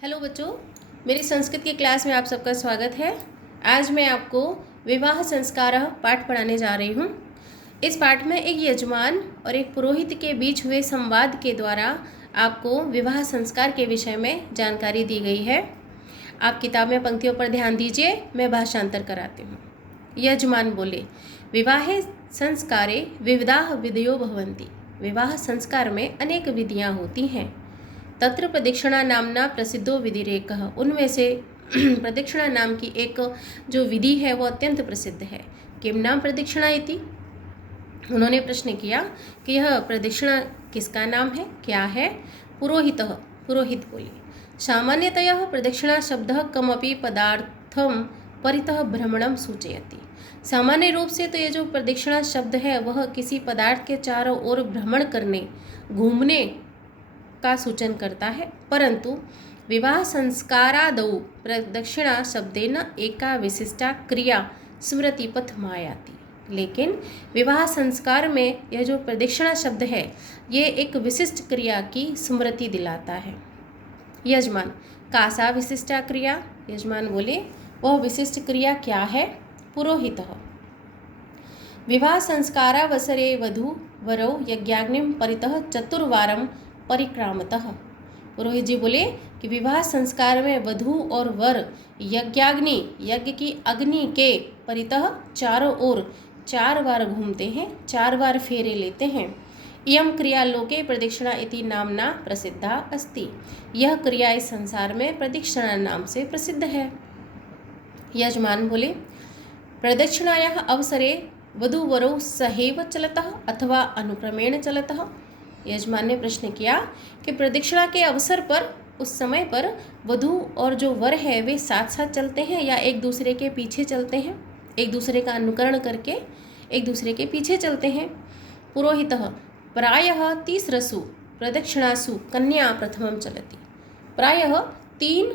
Hello बच्चों, मेरी संस्कृत की क्लास में आप सबका स्वागत है। आज मैं आपको विवाह संस्कार पाठ पढ़ाने जा रही हूँ। इस पाठ में एक यजमान और एक पुरोहित के बीच हुए संवाद के द्वारा आपको विवाह संस्कार के विषय में जानकारी दी गई है। आप किताब में पंक्तियों पर ध्यान दीजिए, मैं भाषांतर कराती हूँ। यजमान बोले, विवाहे संस्कारे विविधाः विधयो भवन्ति। विवाह संस्कार में अनेक विधियाँ होती हैं। तत्र प्रदक्षिणा नामना प्रसिद्धो विधिरेकः। उनमें से प्रदक्षिणा नाम की एक जो विधि है वो अत्यंत प्रसिद्ध है। किम नाम प्रदक्षिणा इति? उन्होंने प्रश्न किया कि यह प्रदक्षिणा किसका नाम है, क्या है? पुरोहितः, पुरोहित बोले, सामान्यतया प्रदक्षिणा शब्दः कमपि पदार्थम परितः भ्रमणम सूचयति। सामान्य रूप से तो ये जो प्रदक्षिणा शब्द है वह किसी पदार्थ के चारों ओर भ्रमण करने, घूमने का सूचन करता है, परंतु विवाह संस्कारादौ प्रदक्षिणा शब्देन एका विशिष्टा क्रिया स्मृतिपथ मायाति। लेकिन विवाह संस्कार में यह जो प्रदक्षिणा शब्द है ये एक विशिष्ट क्रिया की स्मृति दिलाता है। यजमान, कासा विशिष्टा क्रिया? यजमान बोले, वह विशिष्ट क्रिया क्या है? पुरोहितः, विवाह संस्कारावसरे वधू वरौ यज्ञाग्निं परितः चतुर्वारं परिक्रामतः। पुरोहित जी बोले कि विवाह संस्कार में वधू और वर यज्ञाग्नि, यज्ञ की अग्नि के परितः चारों ओर 4 बार घूमते हैं, 4 बार फेरे लेते हैं। इयं क्रिया लोके प्रदक्षिणा इति नामना प्रसिद्धा अस्ति। यह क्रिया इस संसार में प्रदक्षिणा नाम से प्रसिद्ध है। यजमान बोले, प्रदक्षिणायाः अवसरे वधूवरौ सहैव चलतः अथवा अनुक्रमेण चलतः। यजमान ने प्रश्न किया कि प्रदक्षिणा के अवसर पर, उस समय पर वधू और जो वर है वे साथ साथ चलते हैं या एक दूसरे के पीछे चलते हैं, एक दूसरे का अनुकरण करके एक दूसरे के पीछे चलते हैं। पुरोहितः, प्रायः 30 प्रदक्षिणासु कन्या प्रथमं चलति। प्रायः 3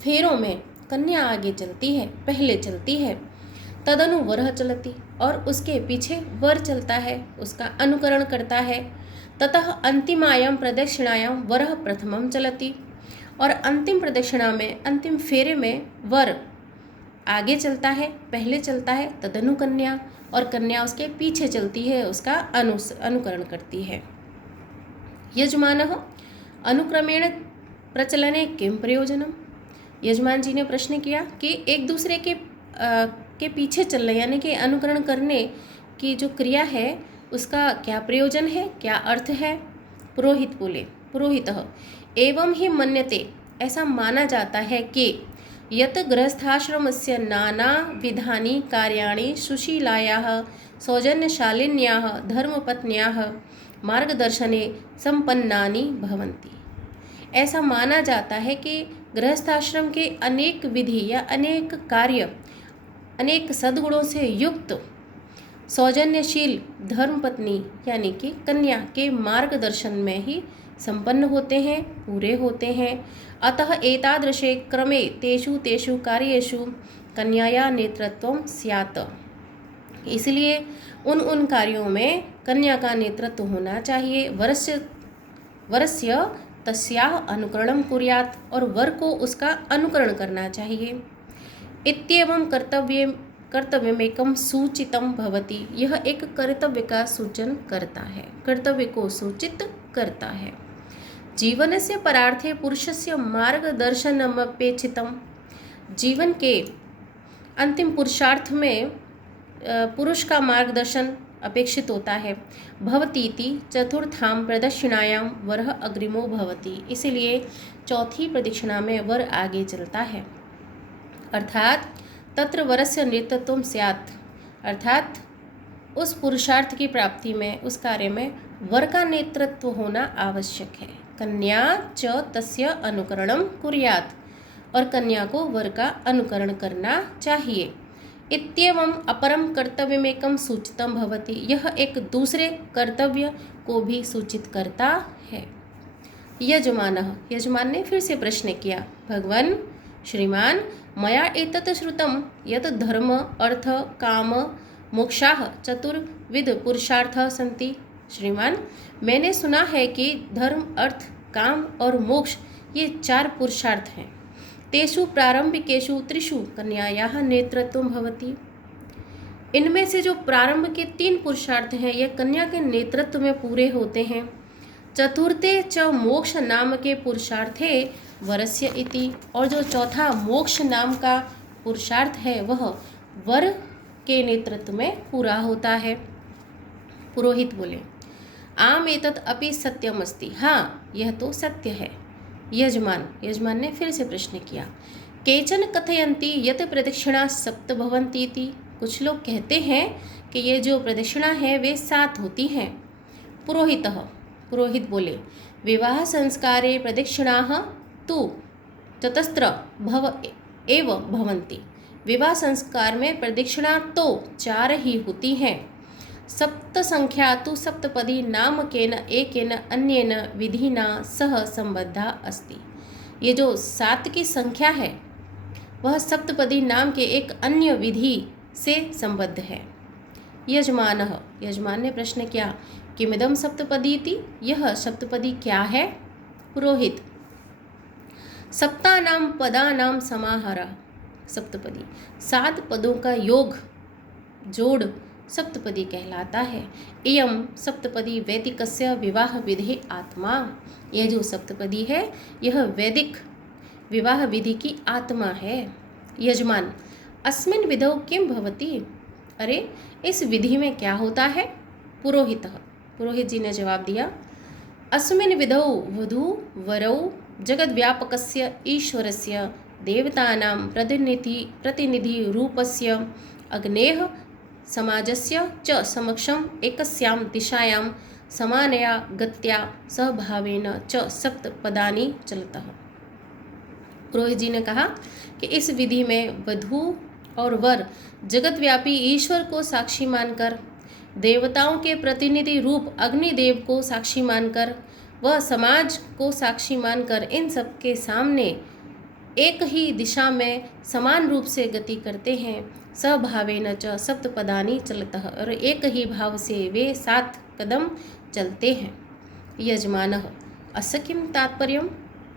फेरों में कन्या आगे चलती है, पहले चलती है। तदनु वरः चलति, और उसके पीछे वर चलता है, उसका अनुकरण करता है। ततः अंतिमायां प्रदक्षिणायां वरः प्रथमं चलति, और अंतिम प्रदक्षिणा में, अंतिम फेरे में वर आगे चलता है, पहले चलता है। तदनु कन्या, और कन्या उसके पीछे चलती है, उसका अनुकरण करती है। यजमानः, अनुक्रमेण प्रचलने किं प्रयोजनम? यजमान जी ने प्रश्न किया कि एक दूसरे के पीछे चलने यानी कि अनुकरण करने की जो क्रिया है उसका क्या प्रयोजन है, क्या अर्थ है? पुरोहित बोले, पुरोहितः, एवं ही मन्यते, ऐसा माना जाता है कि यत गृहस्थाश्रमस्य नाना विधानि कार्याणि सुशीलायाः सौजन्यशालिन्याः धर्मपत्न्याः मार्गदर्शने संपन्नानि भवन्ति। ऐसा माना जाता है कि गृहस्थाश्रम के अनेक विधि या अनेक कार्य अनेक सद्गुणों से युक्त सौजन्यशील धर्मपत्नी यानी कि कन्या के मार्गदर्शन में ही संपन्न होते हैं, पूरे होते हैं। अतः एतादृशे क्रमे तेषु तेषु कार्येषु कन्याया नेतृत्वं स्यात्। इसलिए उन कार्यों में कन्या का नेतृत्व होना चाहिए। वरस्य तस्याः अनुकरणं कुर्यात्, और वर को उसका अनुकरण करना चाहिए। इत्येवं कर्तव्यमेकं सूचितं भवति। यह एक कर्तव्य का सूचन करता है, कर्तव्य को सूचित करता है। जीवनस्य परार्थे पुरुषस्य मार्गदर्शनमपेक्षितम्। जीवन के अंतिम पुरुषार्थ में पुरुष का मार्गदर्शन अपेक्षित होता है। भवतीति चतुर्थां प्रदक्षिणायां वरः अग्रिमो भवति। इसलिए चौथी प्रदक्षिणा में वर आगे चलता है। अर्थात तत्र वरस्य नेतृत्वं स्यात्, अर्थात उस पुरुषार्थ की प्राप्ति में, उस कार्य में वर का नेतृत्व होना आवश्यक है। कन्या च तस्य अनुकरणं कुर्यात्, और कन्या को वर का अनुकरण करना चाहिए। इत्येवं अपरम कर्तव्यमेकं सूचितं भवति। यह एक दूसरे कर्तव्य को भी सूचित करता है। यजमानः, यजमान ने फिर से प्रश्न किया, भगवान श्रीमान, मया एतत् श्रुतं यत् धर्म अर्थ काम मोक्षाः चतुर्विध पुरुषार्थाः सन्ति। श्रीमान, मैंने सुना है कि धर्म अर्थ काम और मोक्ष ये 4 पुरुषार्थ हैं। तेषु प्रारंभिकेषु त्रिषु कन्यायाः नेतृत्वं भवति। इनमें से जो प्रारंभ के 3 पुरुषार्थ हैं यह कन्या के नेतृत्व में पूरे होते हैं। चतुर्थे च मोक्ष नाम के पुरुषार्थे वरस्य इति, और जो चौथा मोक्ष नाम का पुरुषार्थ है वह वर के नेतृत्व में पूरा होता है। पुरोहित बोले, आम एतत् अपि सत्यम अस्ति, हाँ यह तो सत्य है। यजमान ने फिर से प्रश्न किया, केचन कथयन्ति यत् प्रदक्षिणा सप्त भवन्ति इति, कुछ लोग कहते हैं कि ये जो प्रदक्षिणा है वे 7 होती हैं। पुरोहित बोले, विवाह संस्कारे प्रदक्षिणाः तु चतस्र एव भवन्ति, विवाह संस्कार में प्रदक्षिणा तो 4 ही होती हैं। सप्त संख्या तो सप्तपदी नामकेन एकेन अन्येन विधिना सह संबद्धा अस्ति, ये जो 7 की संख्या है वह सप्तपदी नाम के एक अन्य विधि से संबद्ध है। यजमान ने प्रश्न किया, किमिदं सप्तपदीति, यह सप्तपदी क्या है? पुरोहित, सप्तानां पदानां समाहारः सप्तपदी, 7 पदों का जोड़ सप्तपदी कहलाता है। इयं सप्तपदी वैदिकस्य विवाह विधि आत्मा, यह जो सप्तपदी है यह वैदिक विवाह विधि की आत्मा है। यजमान, अस्मिन् विधौ किं भवति, अरे इस विधि में क्या होता है? पुरोहित जी ने जवाब दिया, अस्मिन् विधौ वधू वरौ जगद्व्यापकस्य ईश्वरस्य देवतानां प्रतिनिधि रूपस्य अग्नेः समाजस्य च समक्षम एकस्यां दिशायां समानया गत्या सहभावेन च सप्तपदानि चलतः। पुरोहित जी ने कहा कि इस विधि में वधू और वर जगतव्यापी ईश्वर को साक्षी मानकर, देवताओं के प्रतिनिधि रूप अग्निदेव को साक्षी मानकर, वह समाज को साक्षी मानकर इन सब के सामने एक ही दिशा में समान रूप से गति करते हैं। सभावेन च सप्तपदानि चलतः, और एक ही भाव से वे 7 कदम चलते हैं। यजमानः, अस्य किं तात्पर्यम्,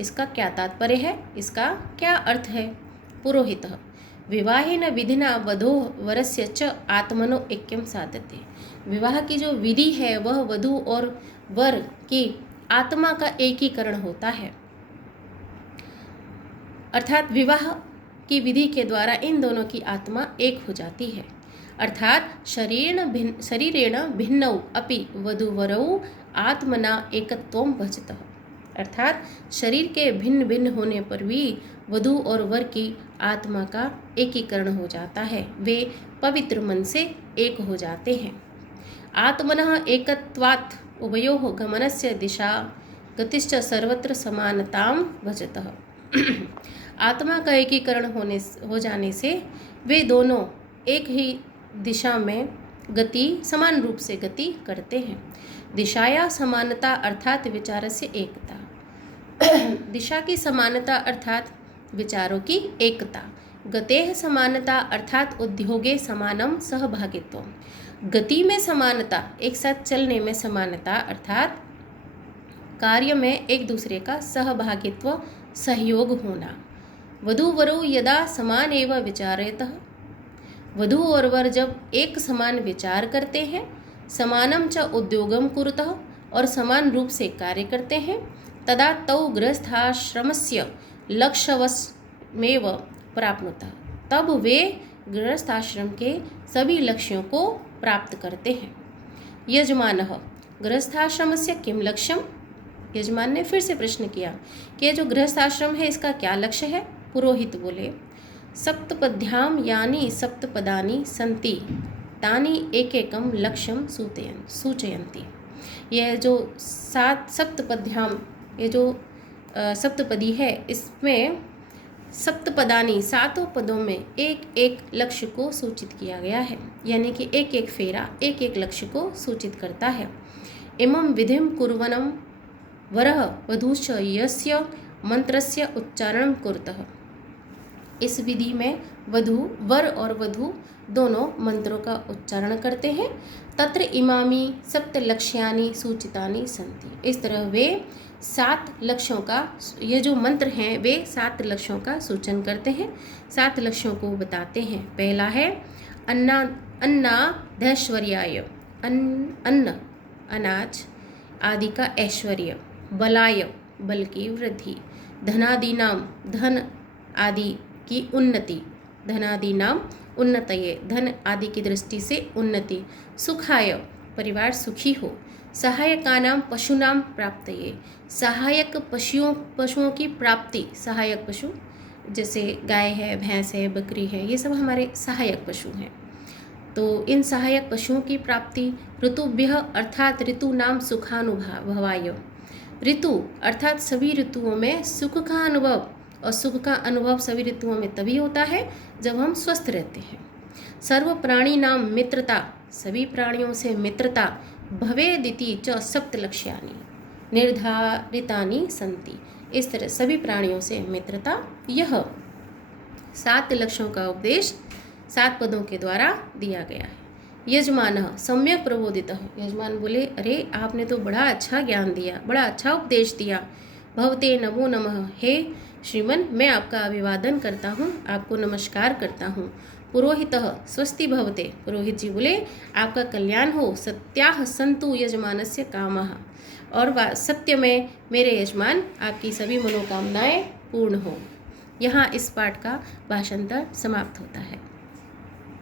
इसका क्या तात्पर्य है, इसका क्या अर्थ है? पुरोहितः, विवाहेन विधिना वधोः वरस्य च आत्मनो ऐक्यं साधते, विवाह की जो विधि है वह वधू और वर की आत्मा का एकीकरण होता है। अर्थात विवाह की विधि के द्वारा इन दोनों की आत्मा एक हो जाती है। अर्थात शरीरेण भिन्नौ अपि वधूवरौ आत्मना एकत्वं भजतः, अर्थात शरीर के भिन्न भिन्न होने पर भी वधू और वर की आत्मा का एकीकरण हो जाता है, वे पवित्र मन से एक हो जाते हैं। आत्मनः एकत्वात् उभयोः गमनस्य दिशा गतिश्च सर्वत्र समानतां भजतः, आत्मा का एकीकरण हो जाने से वे दोनों एक ही दिशा में समान रूप से गति करते हैं। दिशाया समानता अर्थात विचारस्य एकता, दिशा की समानता अर्थात विचारों की एकता। गतेः समानता अर्थात उद्योगे समानम सहभागित्वम, गति में समानता, एक साथ चलने में समानता अर्थात कार्य में एक दूसरे का सहभागित्व सहयोग होना। वधूवरौ यदा समान एव विचारयतः, वधू और वर जब एक समान विचार करते हैं, समानम च उद्योगम कुरुतः, और समान रूप से कार्य करते हैं, तदा तौ गृहस्थाश्रमस्य लक्ष्यवशमेव प्राप्नुतः, तब वे गृहस्थाश्रम के सभी लक्ष्यों को प्राप्त करते हैं। यजमानः, गृहस्थाश्रमस्य किं लक्ष्यम, यजमान ने फिर से प्रश्न किया कि जो गृहस्थाश्रम है इसका क्या लक्ष्य है? पुरोहित बोले, सप्तपद्याम यानी सप्तपदानि सन्ति तानि एकैकं लक्ष्यं सूचयन्ति, यह जो 7 सप्तपद्याम, ये जो सप्तपदी है इसमें सप्तपदानी 7 पदों में एक एक लक्ष्य को सूचित किया गया है, यानी कि एक एक फेरा एक एक लक्ष्य को सूचित करता है। इमं विधिं कुर्वनं वरः वधूश्च यस्य मंत्रस्य उच्चारणं कुरुतः, इस विधि में वर और वधू दोनों मंत्रों का उच्चारण करते हैं। तत्र इमामी सप्त लक्ष्यानि सूचितानि सन्ति, इस तरह वे 7 लक्ष्यों का, ये जो मंत्र हैं वे 7 लक्ष्यों का सूचन करते हैं, 7 लक्ष्यों को बताते हैं। पहला है अन्नाधैश्वर्याय, अन्न अनाज आदि का ऐश्वर्य, बलाय बल की वृद्धि, धनादीनाम धन आदि की उन्नति, धनादीनाम उन्नतये धन आदि की दृष्टि से उन्नति, सुखाय परिवार सुखी हो, सहायकानाम पशुनाम प्राप्तये सहायक पशुओं की प्राप्ति, सहायक पशु जैसे गाय है, भैंस है, बकरी है, ये सब हमारे सहायक पशु हैं। तो इन सहायक पशुओं की प्राप्ति, ऋतुभ्यः अर्थात ऋतु नाम सुखानुभवाय, ऋतु अर्थात सभी ऋतुओं में सुख का अनुभव, और सुख का अनुभव सभी ऋतुओं में तभी होता है जब हम स्वस्थ रहते हैं। सर्व प्राणी नाम मित्रता, सभी प्राणियों से मित्रता, भवेदिति च सप्त लक्ष्यानि निर्धारितानि सन्ति, इस तरह सभी प्राणियों से मित्रता, यह 7 लक्ष्यों का उपदेश 7 पदों के द्वारा दिया गया है। यजमानः सम्यक प्रबोधितः, यजमान बोले अरे आपने तो बड़ा अच्छा ज्ञान दिया, बड़ा अच्छा उपदेश दिया। भवते नमो नमः, हे श्रीमन मैं आपका अभिवादन करता हूँ, आपको नमस्कार करता हूँ। पुरोहितः स्वस्ति भवते, पुरोहित जी बोले आपका कल्याण हो। सत्याः सन्तु यजमानस्य कामः, और सत्य में मेरे यजमान आपकी सभी मनोकामनाएं पूर्ण हो। यहाँ इस पाठ का भाषांतर समाप्त होता है।